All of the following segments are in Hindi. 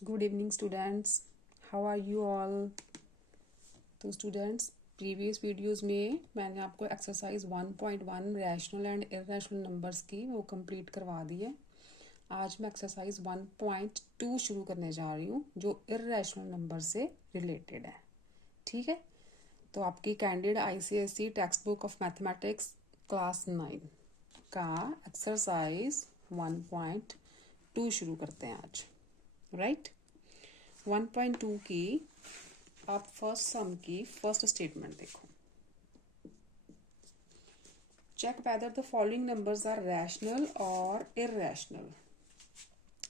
Good evening students, how are you all. तो स्टूडेंट्स, प्रीवियस वीडियोस में मैंने आपको exercise 1.1 rational and irrational numbers की वो कंप्लीट करवा दी है। आज मैं एक्सरसाइज 1.2 शुरू करने जा रही हूँ जो इररेशनल नंबर से रिलेटेड है। ठीक है, तो आपकी candid ICSE text book of mathematics class 9 का एक्सरसाइज 1.2 शुरू करते हैं आज। राइट 1.2 की आप फर्स्ट सम की फर्स्ट स्टेटमेंट देखो। Check whether the following numbers are rational और इररेशनल।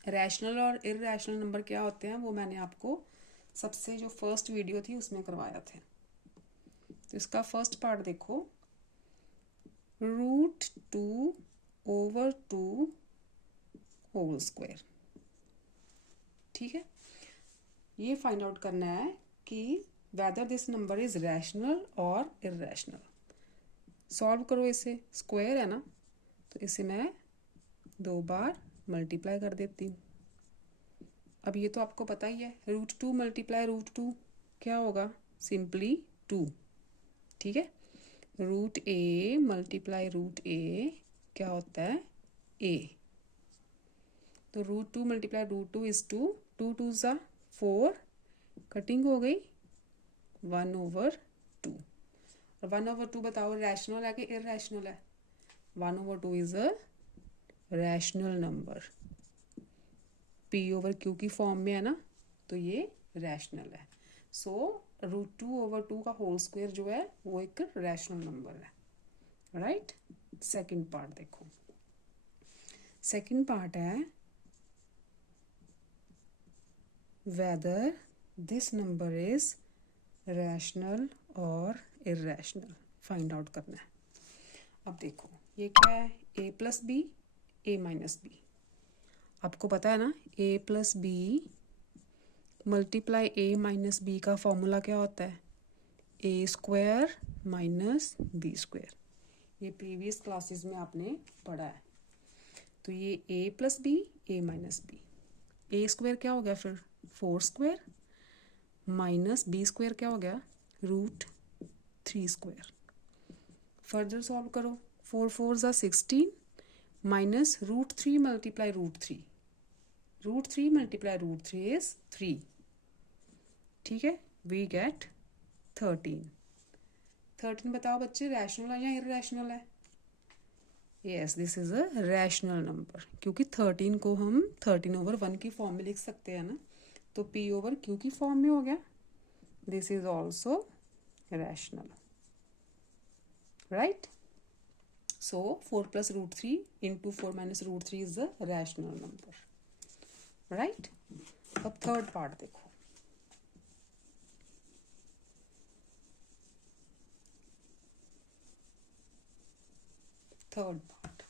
रैशनल और इररेशनल नंबर क्या होते हैं वो मैंने आपको सबसे जो फर्स्ट वीडियो थी उसमें करवाया था। तो इसका फर्स्ट पार्ट देखो, √2/2 होल स्क्वायर। ठीक है, ये फाइंड आउट करना है कि whether this number is rational और इररेशनल। सॉल्व करो इसे, स्क्वायर है ना, तो इसे मैं 2 बार मल्टीप्लाई कर देती हूँ। अब ये तो आपको पता ही है, √2 मल्टीप्लाई √2 क्या होगा, सिंपली 2। ठीक है, √a मल्टीप्लाई √a क्या होता है, a। तो √2 मल्टीप्लाई √2 इज 2, 2 2 ज़ा 4, कटिंग हो गई 1/2। और 1/2 बताओ रैशनल है कि इररेशनल है। 1/2 is a rational number, p/q की फॉर्म में है ना, तो ये रैशनल है। सो √2/2 का होल स्क्वायर जो है वो एक रैशनल नंबर है। राइट, सेकंड पार्ट देखो। सेकंड पार्ट है whether this number is rational और इररेशनल फाइंड आउट करना है। अब देखो ये क्या है, a+b a-b। आपको पता है ना, a+b मल्टीप्लाई a-b का फॉर्मूला क्या होता है, a² - b²। ये प्रीवियस क्लासेस में आपने पढ़ा है। तो ये a+b a-b, a² क्या हो गया फिर 4² माइनस b² क्या हो गया √3²। फर्दर सॉल्व करो, 4 4 ज़ा 16 माइनस √3 मल्टीप्लाई √3, √3 मल्टीप्लाई √3 इज 3। ठीक है, वी गेट 13। 13 बताओ बच्चे, रैशनल है या इररेशनल है। Yes, this is a rational number, क्योंकि 13 को हम 13/1 की फॉर्म में लिख सकते हैं ना, तो p/q की फॉर्म में हो गया। This is also rational. Right, so 4 + √3 into 4 - √3 is a rational number. Right, अब थर्ड पार्ट देखो। थर्ड पार्ट,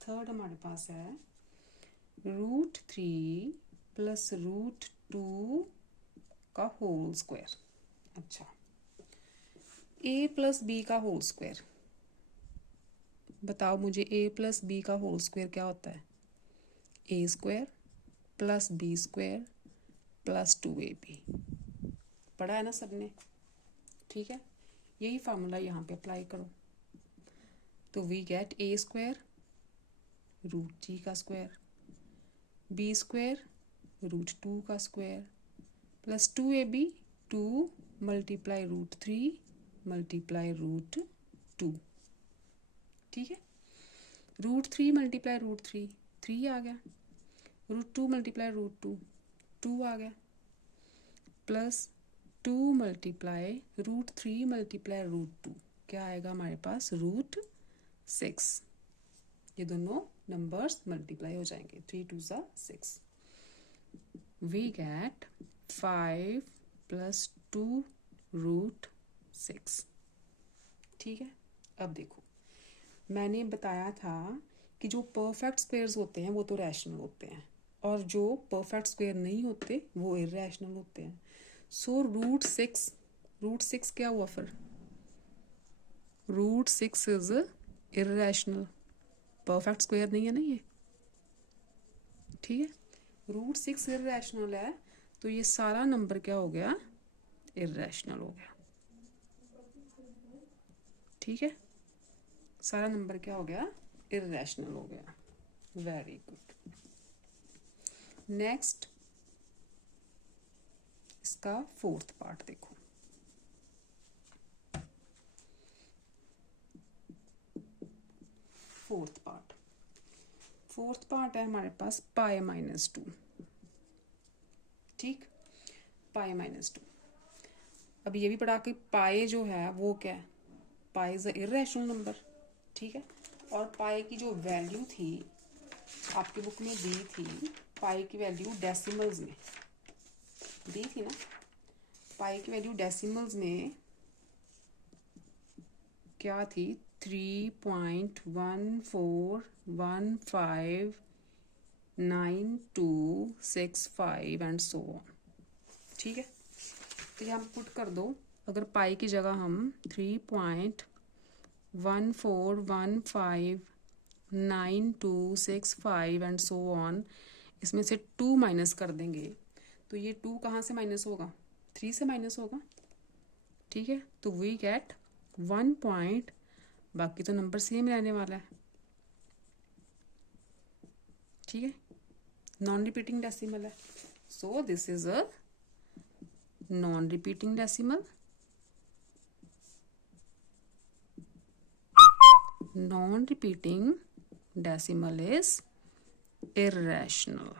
थर्ड हमारे पास है √3 + √2 का होल स्क्वायर। अच्छा, a+b का होल स्क्वायर बताओ मुझे, a+b का होल स्क्वायर क्या होता है, a² + b² + 2ab। पढ़ा है ना सबने। ठीक है, यही फार्मूला यहाँ पे अप्लाई करो, तो वी गेट a² √3 का स्क्वायर, b² √2 का square plus 2ab 2 multiply √3 multiply √2। ठीक है, √3 मल्टीप्लाई √3 3 आ गया, √2 मल्टीप्लाई √2 2 आ गया, प्लस 2 मल्टीप्लाई √3 मल्टीप्लाई √2 क्या आएगा हमारे पास √6। ये दोनों नंबर्स मल्टीप्लाई हो जाएंगे, 3 2 ज़ा 6। We get 5 + 2 √6। ठीक है, अब देखो मैंने बताया था कि जो परफेक्ट स्क्वेयर्स होते हैं वो तो रैशनल होते हैं, और जो परफेक्ट स्क्वेयर नहीं होते वो इररेशनल होते हैं। सो √6 क्या हुआ फिर, √6 इज इररेशनल। परफेक्ट स्क्वायर नहीं है ना ये, ठीक है। √6 इरेशनल है तो ये सारा नंबर क्या हो गया, इरेशनल हो गया, ठीक है। सारा नंबर क्या हो गया, इरेशनल हो गया। Very good. नेक्स्ट इसका फोर्थ पार्ट देखो। फोर्थ पार्ट है हमारे पास π-2, ठीक, π-2। अब ये भी पढ़ा कि पाए जो है वो क्या है, पाए इज अ इरेशनल नंबर, ठीक है। और पाए की जो वैल्यू थी आपकी बुक में दी थी, पाए की वैल्यू डेसिमल्स में दी थी ना, पाई की वैल्यू डेसिमल्स में क्या थी, 3.14159.265 एंड सो ऑन, ठीक है। तो यहाँ पुट कर दो, अगर पाई की जगह हम 3.14159.265 एंड सो ऑन इसमें से 2 माइनस कर देंगे तो ये 2 कहाँ से माइनस होगा, 3 से माइनस होगा, ठीक है। तो वी गेट 1 पॉइंट, बाकी तो नंबर सेम रहने वाला है, ठीक है। नॉन रिपीटिंग डेसिमल है, so this is a non repeating decimal. Non repeating decimal is irrational.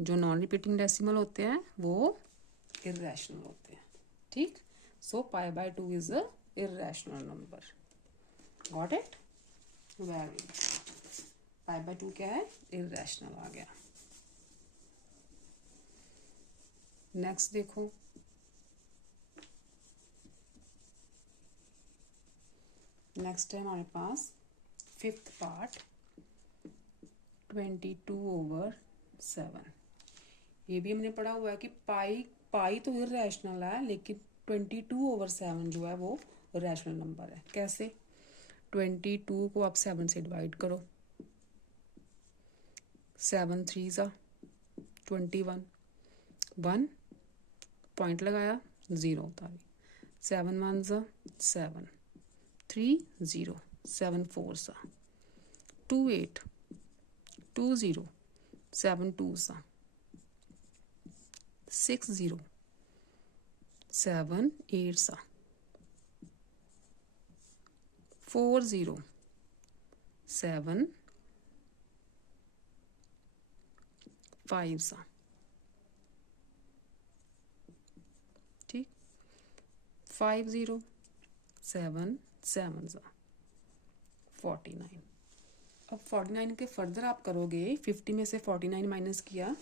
जो नॉन रिपीटिंग डेसिमल होते हैं वो इरेशनल होते हैं, ठीक। So π/2 is a irrational number. Got it, very good. π/2 क्या है, इरेशनल आ गया। नेक्स्ट देखो, नेक्स्ट है हमारे पास फिफ्थ पार्ट 22/7। ये भी हमने पढ़ा हुआ है कि पाई तो इरेशनल है, लेकिन 22/7 जो है वो रैशनल नंबर है। कैसे, 22 को आप 7 से डिवाइड करो, 7 3 सा 21, 1 पॉइंट लगाया 0 उतारी, 7 1 सा 7, 3 0, 7 4 सा 2 8, 2 0, 7 2 सा 6 0, 7 8 सा 4 0, 7 5 सा, ठीक, 5 0, 7 7 सा 49। अब 49 के फर्दर आप करोगे, 50 में से 49 माइनस किया,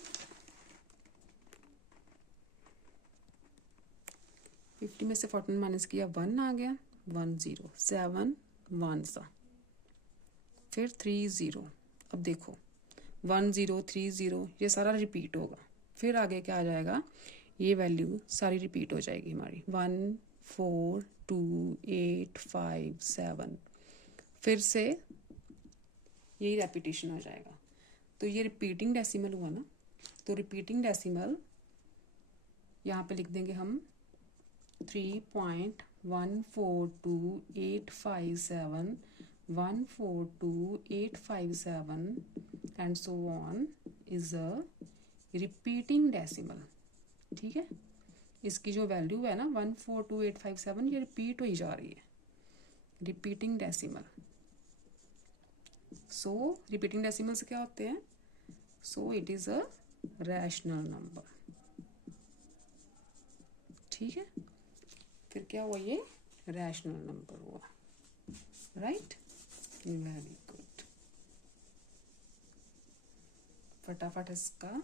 50 में से 49 माइनस किया, 1 आ गया, 1 0, 7 1 सा, फिर 3 0। अब देखो 1 0 3 0 ये सारा रिपीट होगा, फिर आगे क्या आ जाएगा, ये वैल्यू सारी रिपीट हो जाएगी हमारी, 1 4 2 8 5 7, फिर से यही रेपिटेशन हो जाएगा। तो ये रिपीटिंग डेसिमल हुआ ना, तो रिपीटिंग डेसिमल यहाँ पे लिख देंगे हम 3.1428571 1428571 and so on is a repeating decimal, ठीक है। इसकी जो वैल्यू है ना 142857 ये रिपीट हो ही जा रही है, रिपीटिंग डेसिमल। सो रिपीटिंग डेसिमल से क्या होते हैं, so it is a rational number, ठीक है। फिर क्या हुआ, ये रैशनल नंबर हुआ, राइट, वेरी गुड। फटाफट इसका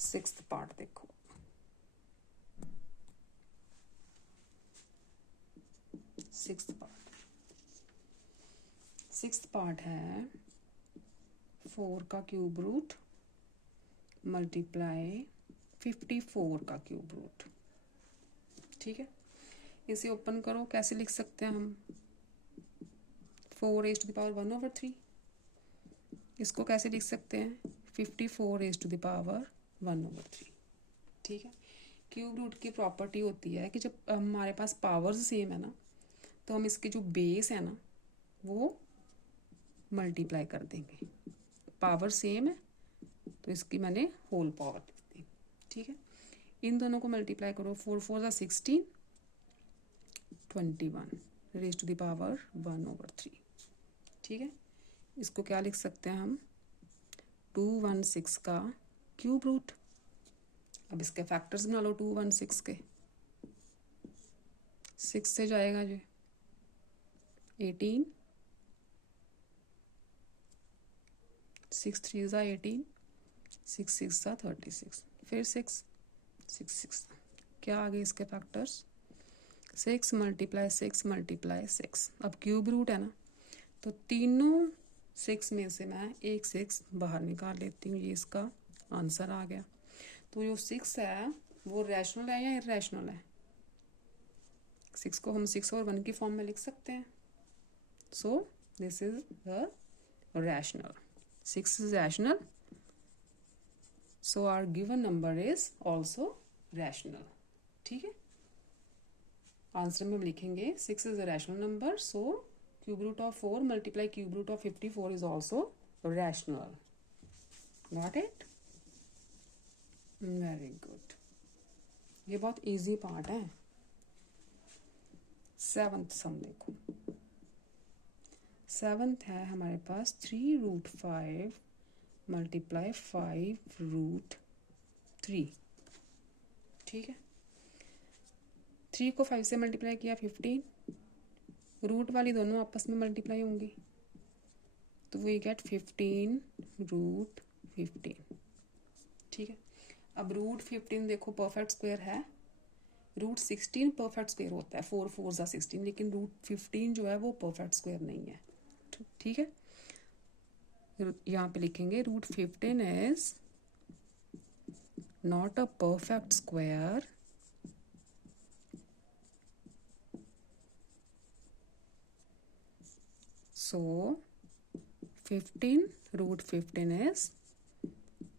6th पार्ट देखो। 6th पार्ट है 4 का क्यूब रूट मल्टीप्लाई 54 का क्यूब रूट, ठीक है। इसे ओपन करो, कैसे लिख सकते हैं हम, 4 रेज टू द पावर 1/3। इसको कैसे लिख सकते हैं? 54 रेज टू द पावर 1/3। ठीक है, क्यूब रूट की प्रॉपर्टी होती है कि जब हमारे पास पावर्स सेम है ना, तो हम इसके जो बेस है ना वो मल्टीप्लाई कर देंगे। पावर सेम है तो इसकी मैंने होल पावर दी थी। ठीक है, इन दोनों को मल्टीप्लाई करो। 4 4 ज़ा 16, 21 रेज टू द पावर 1/3। ठीक है, इसको क्या लिख सकते हैं हम? 216 का क्यूब रूट। अब इसके फैक्टर्स बना लो 216 के। 6 से जाएगा जी 18, 6 3 ज़ा 18, 6 6 ज़ा 36, फिर 6 6 6। क्या आ गए इसके फैक्टर्स? 6 multiply 6 multiply 6। अब क्यूब रूट है ना, तो तीनों 6 में से मैं एक 6 बाहर निकाल लेती हूँ। ये इसका आंसर आ गया। तो जो 6 है वो रैशनल है या इरेशनल है? 6 को हम 6 और 1 की फॉर्म में लिख सकते हैं। So this is the rational. 6 is rational, so our given number is also rational. ठीक है, आंसर में हम लिखेंगे 6 is a rational number, so cube root of 4 multiply cube root of 54 is also rational. Got it? Very good. ये बहुत इजी पार्ट है। 7th सम देखो। 7th है हमारे पास 3√5 मल्टीप्लाई 5√3। ठीक है, 3 को 5 से मल्टीप्लाई किया 15, रूट वाली दोनों आपस में मल्टीप्लाई होंगी तो वी गेट 15√15। ठीक है, अब √15 देखो परफेक्ट स्क्वायर है। √16 परफेक्ट स्क्वायर होता है, 4 4 ज़ा 16, लेकिन √15 जो है वो परफेक्ट स्क्वायर नहीं है। ठीक है, यहाँ पे लिखेंगे √15 is not a perfect square so 15√15 is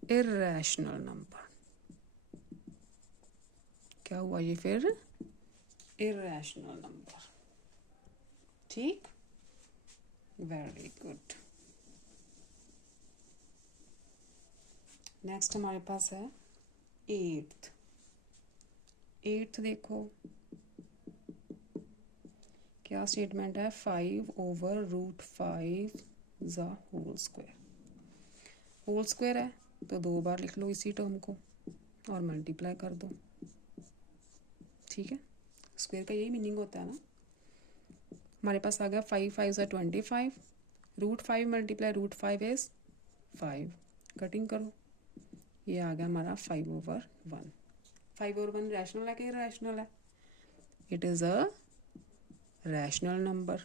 irrational number। क्या हुआ ये फिर? irrational number। ठीक, वेरी गुड। नेक्स्ट हमारे पास है 8th। 8th देखो क्या स्टेटमेंट है? 5/√5 ज़ा होल स्क्वायर। होल स्क्वायर है तो 2 बार लिख लो इसी टर्म को और मल्टीप्लाई कर दो। ठीक है, स्क्वायर का यही मीनिंग होता है ना। हमारे पास आ गया 5 5 ज़ा 25, √5 मल्टीप्लाई √5 इज 5। कटिंग करो, ये आ गया हमारा 5/1। 5/1 रैशनल है कि इरेशनल है? It is a rational number,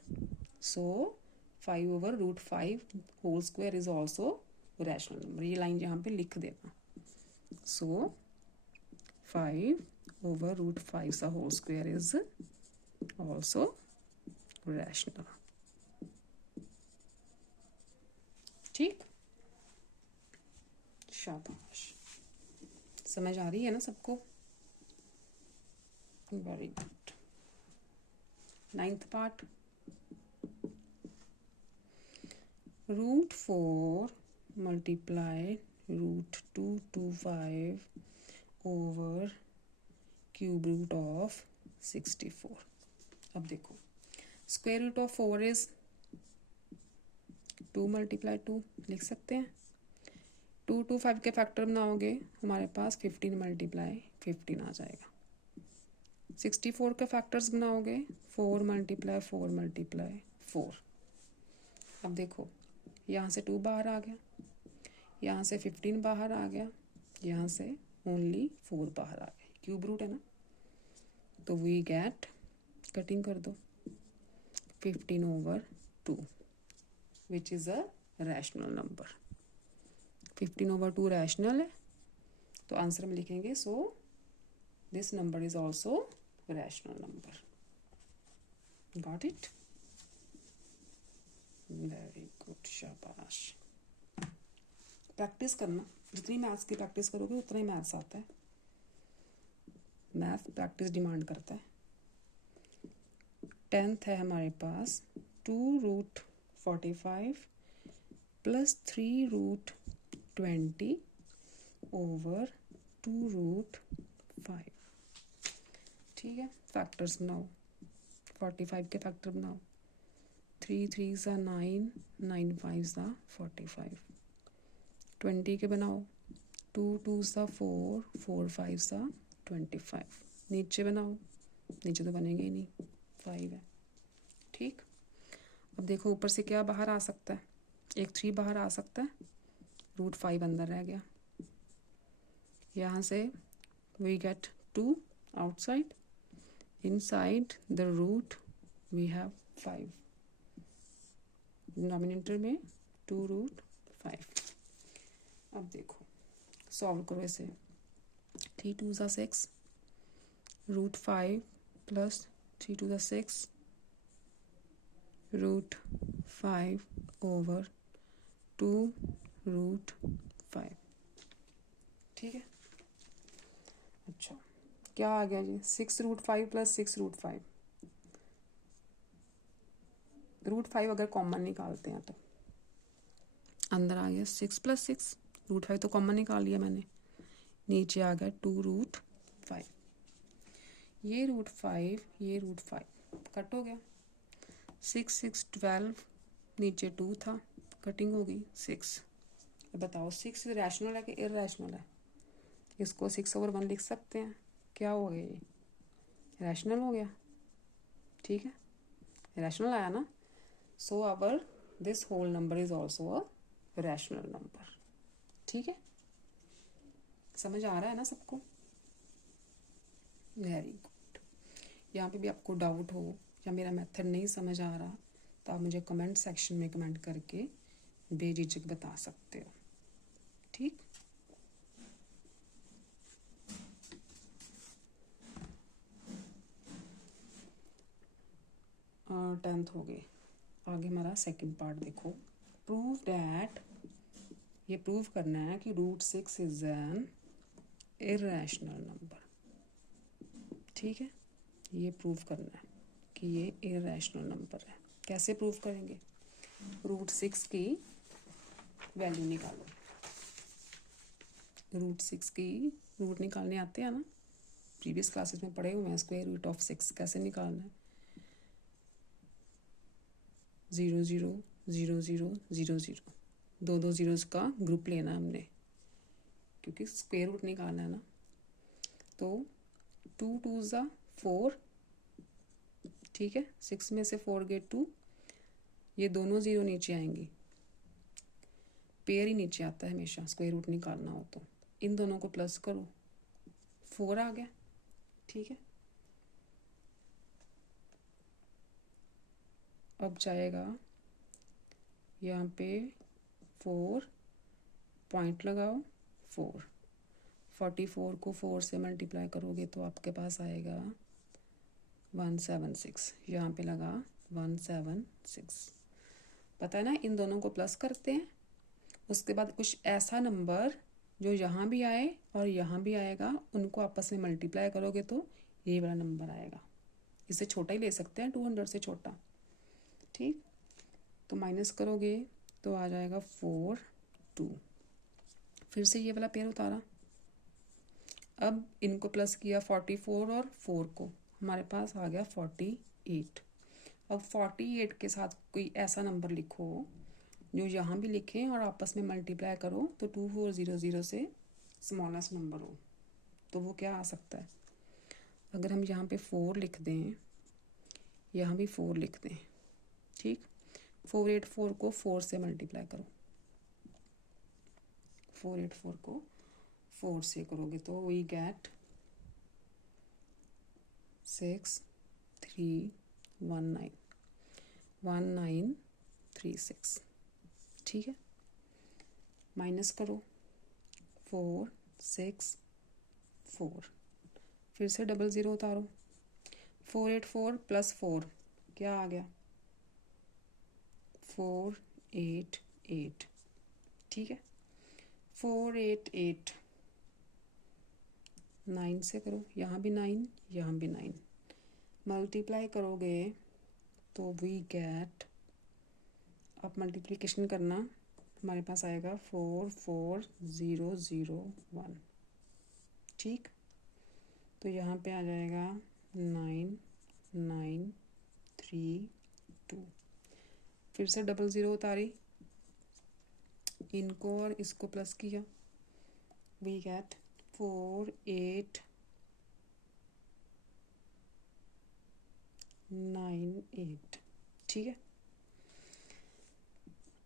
so 5/√5 whole square is also rational number. ये लाइन यहाँ पे लिख देना। सो 5/√5 सा whole square is also rational. ठीक, शाबाश। समझ आ रही है ना सबको? Very good. 9th part. √4 multiply √225 over cube root of 64। अब देखो square root of 4 is 2 multiply 2 लिख सकते हैं। 2 2 5 के फैक्टर बनाओगे हमारे पास 15 मल्टीप्लाई 15 आ जाएगा। 64 के फैक्टर्स बनाओगे 4 मल्टीप्लाई 4 मल्टीप्लाई 4। अब देखो यहाँ से 2 बाहर आ गया, यहाँ से 15 बाहर आ गया, यहाँ से ओनली 4 बाहर आ गया। क्यूब रूट है ना, तो वी गेट, कटिंग कर दो, 15/2 which is a rational number. 15/2 rational है तो आंसर में लिखेंगे so this number is also rational number. Got it? Very good, शाबाश। प्रैक्टिस करना, जितनी मैथ्स की प्रैक्टिस करोगे उतना ही मैथ्स आता है। मैथ प्रैक्टिस डिमांड करता है। 10th है हमारे पास 2√45 प्लस 3√20 ओवर 2√5। ठीक है, फैक्टर्स बनाओ, 45 के फैक्टर बनाओ। 3 3 सा 9, 9 5 सा 45। 20 के बनाओ, 2 2 सा 4, 4 5 सा 25। नीचे बनाओ, नीचे तो बनेंगे ही नहीं, 5 है। ठीक, अब देखो ऊपर से क्या बाहर आ सकता है, एक 3 बाहर आ सकता है, √5 अंदर रह गया। यहाँ से we get 2 outside, inside the root we have 5, denominator में 2√5। अब देखो सॉल्व करो इसे। 3 2 सा 6, √5 प्लस 3 2 सा 6, √5 ओवर 2√5। ठीक है, अच्छा क्या आ गया जी, 6√5 प्लस 6√5। √5 अगर कॉमन निकालते हैं तो अंदर आ गया 6 प्लस 6, √5 तो कॉमन निकाल लिया मैंने, नीचे आ गया 2√5। ये √5 ये √5 कट हो गया, 6 6 12, नीचे 2 था, कटिंग हो गई 6। अब बताओ 6 रैशनल है कि इरैशनल है? इसको 6/1 लिख सकते हैं। क्या हो गया, ये रैशनल हो गया। ठीक है, रैशनल आया ना, so our this whole number is also a rational number. ठीक है, समझ आ रहा है ना सबको? Very good. यहाँ पे भी आपको डाउट हो या मेरा मेथड नहीं समझ आ रहा तो आप मुझे कमेंट सेक्शन में कमेंट करके बेझिझक बता सकते हो। ठीक, 10th हो गए। आगे हमारा सेकंड पार्ट देखो, प्रूव डैट, ये प्रूव करना है कि √6 इज एन इरैशनल नंबर। ठीक है, ये प्रूव करना है कि ये इरैशनल नंबर है। कैसे प्रूव करेंगे? √6 की वैल्यू निकालो। √6 की रूट निकालने आते हैं ना, प्रीवियस क्लासेस में पढ़े हुए हैं। स्क्वायर रूट ऑफ 6 कैसे निकालना है? 0 0 0 0 0 0, 2 जीरोस का ग्रुप लेना हमने, क्योंकि स्क्वायर रूट निकालना है ना। तो 2 2 ज़ा 4, ठीक है, 6 में से 4 गए 2, ये दोनों जीरो नीचे आएंगी, पेयर ही नीचे आता है हमेशा स्क्वायर रूट निकालना हो तो। इन दोनों को प्लस करो, 4 आ गया। ठीक है, अब जाएगा यहाँ पे 4, पॉइंट लगाओ 4, 44 को 4 से मल्टीप्लाई करोगे तो आपके पास आएगा 176, यहाँ पे लगा 176। पता है ना, इन दोनों को प्लस करते हैं, उसके बाद कुछ ऐसा नंबर जो यहाँ भी आए और यहाँ भी आएगा, उनको आपस में मल्टीप्लाई करोगे तो ये वाला नंबर आएगा। इससे छोटा ही ले सकते हैं, 200 से छोटा। ठीक, तो माइनस करोगे तो आ जाएगा 4 2। फिर से ये वाला पेयर उतारा, अब इनको प्लस किया 44 और 4 को, हमारे पास आ गया 48। अब 48 के साथ कोई ऐसा नंबर लिखो जो यहाँ भी लिखें और आपस में मल्टीप्लाई करो तो 2400 से स्मॉलेस्ट नंबर हो, तो वो क्या आ सकता है? अगर हम यहाँ पे 4 लिख दें, यहाँ भी 4 लिख दें, ठीक, 484 को 4 से मल्टीप्लाई करो, 484 को 4 से करोगे तो वी गेट 6319 1936। ठीक है, माइनस करो 4 6 4, फिर से 00 उतारो, 484 प्लस 4 क्या आ गया? 488, ठीक है। 488 9 से करो, यहाँ भी 9, यहाँ भी 9, मल्टीप्लाई करोगे तो वी गेट, आप मल्टीप्लिकेशन करना, हमारे पास आएगा 44001, ठीक। तो यहाँ पे आ जाएगा 9932। फिर से 00 उतारी, इनको और इसको प्लस किया, वी गेट 4898, ठीक है।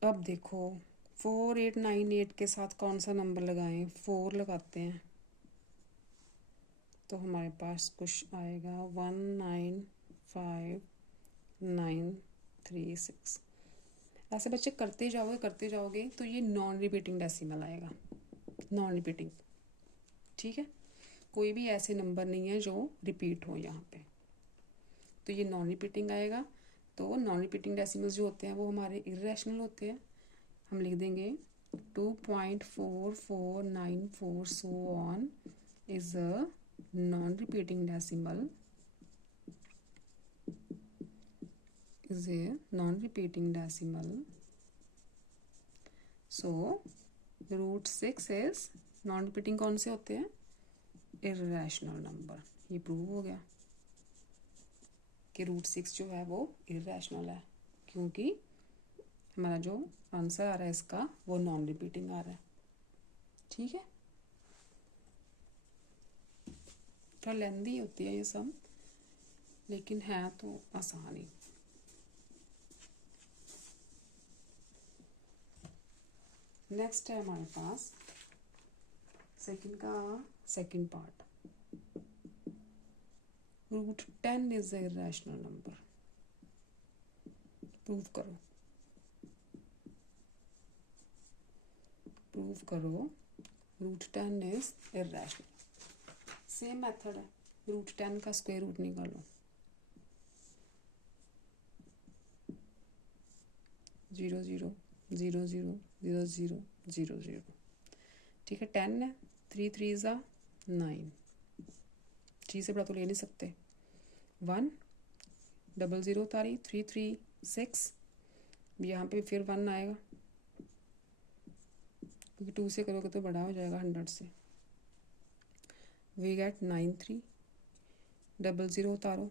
अब देखो 4898 के साथ कौन सा नंबर लगाएं, 4 लगाते हैं तो हमारे पास कुछ आएगा 195936। ऐसे बच्चे करते जाओगे तो ये नॉन रिपीटिंग डेसिमल आएगा, नॉन रिपीटिंग, ठीक है। कोई भी ऐसे नंबर नहीं है जो रिपीट हो यहाँ पे, तो ये नॉन रिपीटिंग आएगा। तो नॉन रिपीटिंग डेसिमल्स जो होते हैं वो हमारे इर्रेशनल होते हैं। हम लिख देंगे 2.4494 so on is a non repeating decimal, is a non-repeating decimal. So √6 is non-repeating कौन से होते हैं, irrational number। ये प्रूव हो गया कि √6 जो है वो irrational है, क्योंकि हमारा जो आंसर आ रहा है इसका वो नॉन रिपीटिंग आ रहा है, ठीक है। थोड़ा लेंदी होती है ये सब, लेकिन है तो आसान ही। नेक्स्ट है हमारे पास सेकंड का second part, √10 is a irrational number, prove करो √10 इज इर्रेशनल। सेम मेथड है, √10 का स्क्वायर रूट निकाल लो, 0 0 0 0 0 0 0 0, ठीक है। 10 है, 3 3 ज़ा 9, 3 से बड़ा तो ले नहीं सकते। 1 00 उतारी, 3 3 6, यहाँ पे फिर 1 आएगा क्योंकि 2 से करोगे तो बड़ा हो जाएगा 100 से। वी गेट 93, 00 उतारो,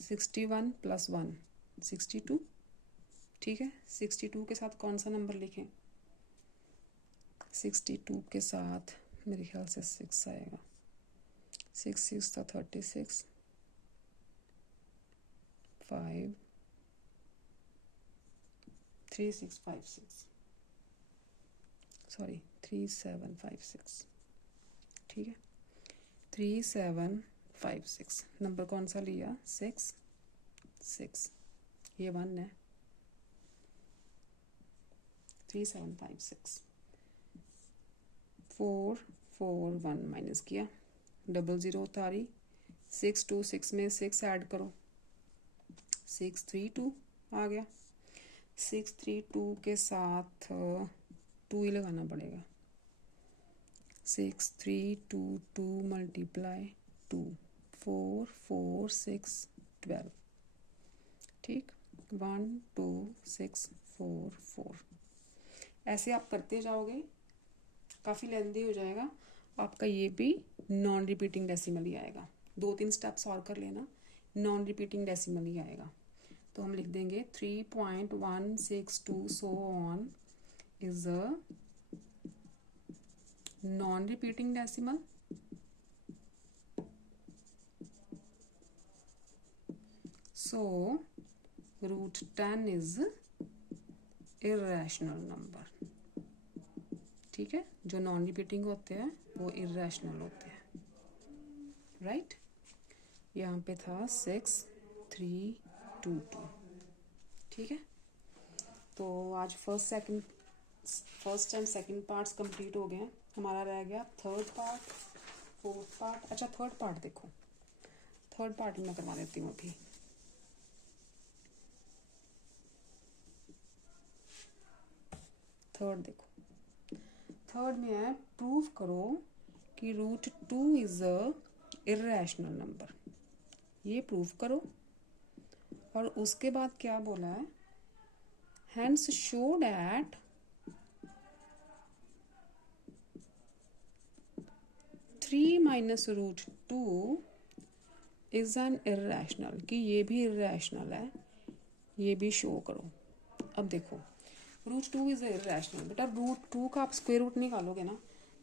61 + 1 62, ठीक है। 62 के साथ कौन सा नंबर लिखें, 62 के साथ मेरे ख्याल से 6 आएगा, 6 6 था 36, 5 3656, सॉरी 3756, ठीक है। 3756 नंबर कौन सा लिया, 6 6, ये 1 है, 3756, 441 माइनस किया, 00 उतारी, 626 में 6 ऐड करो, 632 आ गया। 632 के साथ 2 ही लगाना पड़ेगा, 6322 मल्टीप्लाई 2, 4 4 6 12, ठीक, 1 2 6 4 4। ऐसे आप करते जाओगे, काफ़ी लेंदी हो जाएगा आपका, ये भी नॉन रिपीटिंग डेसिमल ही आएगा। 2-3 स्टेप्स और कर लेना, नॉन रिपीटिंग डेसिमल ही आएगा। तो हम लिख देंगे 3.162 so on is a non repeating decimal, so √10 is irrational number, ठीक है। जो नॉन रिपीटिंग होते हैं वो इर्रेशनल होते हैं, राइट। यहाँ पे था 6322, ठीक है। तो आज first and second parts complete हो गए हैं। हमारा रह गया थर्ड पार्ट, फोर्थ पार्ट। अच्छा थर्ड पार्ट देखो, थर्ड पार्ट मैं करवा देती हूँ अभी। थर्ड देखो, थर्ड में है प्रूव करो कि √2 इज अ इर्रेशनल नंबर। ये प्रूव करो। और उसके बाद क्या बोला है, hence show that 3 minus √2 is an irrational, कि ये भी इर्रेशनल है, ये भी शो करो। अब देखो √2 इज इर्रेशनल, बेटा √2 का आप स्क्वायर रूट निकालोगे ना,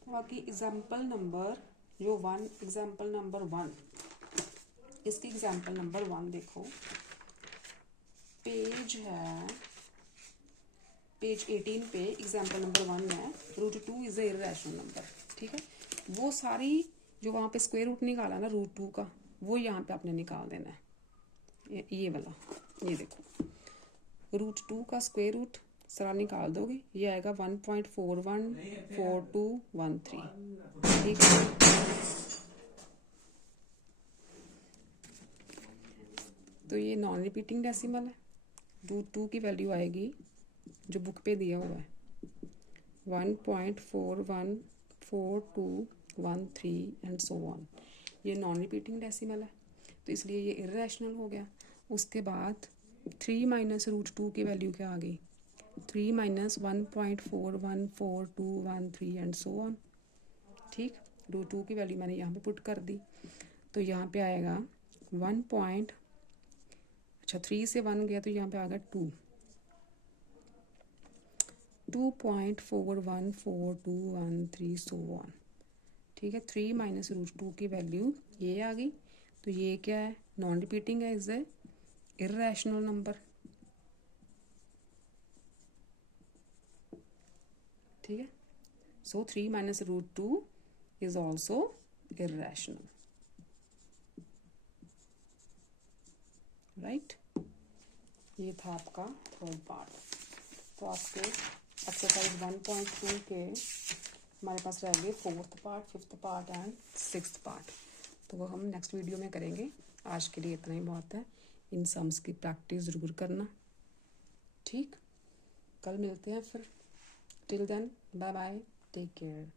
तो आपकी एग्जाम्पल नंबर जो 1, एग्जाम्पल नंबर 1, इसकी एग्जाम्पल नंबर 1 देखो, पेज है पेज 18 पे एग्जाम्पल नंबर 1 है √2 इज अ इर्रेशनल नंबर। ठीक है, वो सारी जो वहाँ पे स्क्वायर रूट निकाला ना √2 का, वो यहाँ पे आपने निकाल देना है। ये वाला, ये देखो √2 का स्क्वायर रूट सारा निकाल दोगे, ये आएगा 1.414213। ठीक है, तो ये नॉन रिपीटिंग डेसिमल है। √2 की वैल्यू आएगी जो बुक पे दिया हुआ है 1.414213 एंड सो ऑन। ये नॉन रिपीटिंग डेसिमल है, तो इसलिए ये इर्रेशनल हो गया। उसके बाद 3 माइनस √2 की वैल्यू क्या आ गई, 3 माइनस 1.414213 एंड सो ऑन। ठीक, √2 की वैल्यू मैंने यहाँ पे पुट कर दी, तो यहाँ पे आएगा 3 से 1 गया तो यहाँ पे आ गया 2.414213 सो ऑन। ठीक है, 3 माइनस √2 की वैल्यू ये आ गई, तो ये क्या है, नॉन रिपीटिंग है, इज ए इर्रेशनल नंबर। ठीक है, सो 3 minus √2 is also irrational. Right, ये था आपका थर्ड पार्ट। तो आपके एक्सरसाइज 1.2 के हमारे पास रह गए 4th part, 5th part and 6th part. तो वो हम नेक्स्ट वीडियो में करेंगे। आज के लिए इतना ही बहुत है। इन सम्स की प्रैक्टिस ज़रूर करना। ठीक, कल मिलते हैं फिर। Till then bye bye, take care.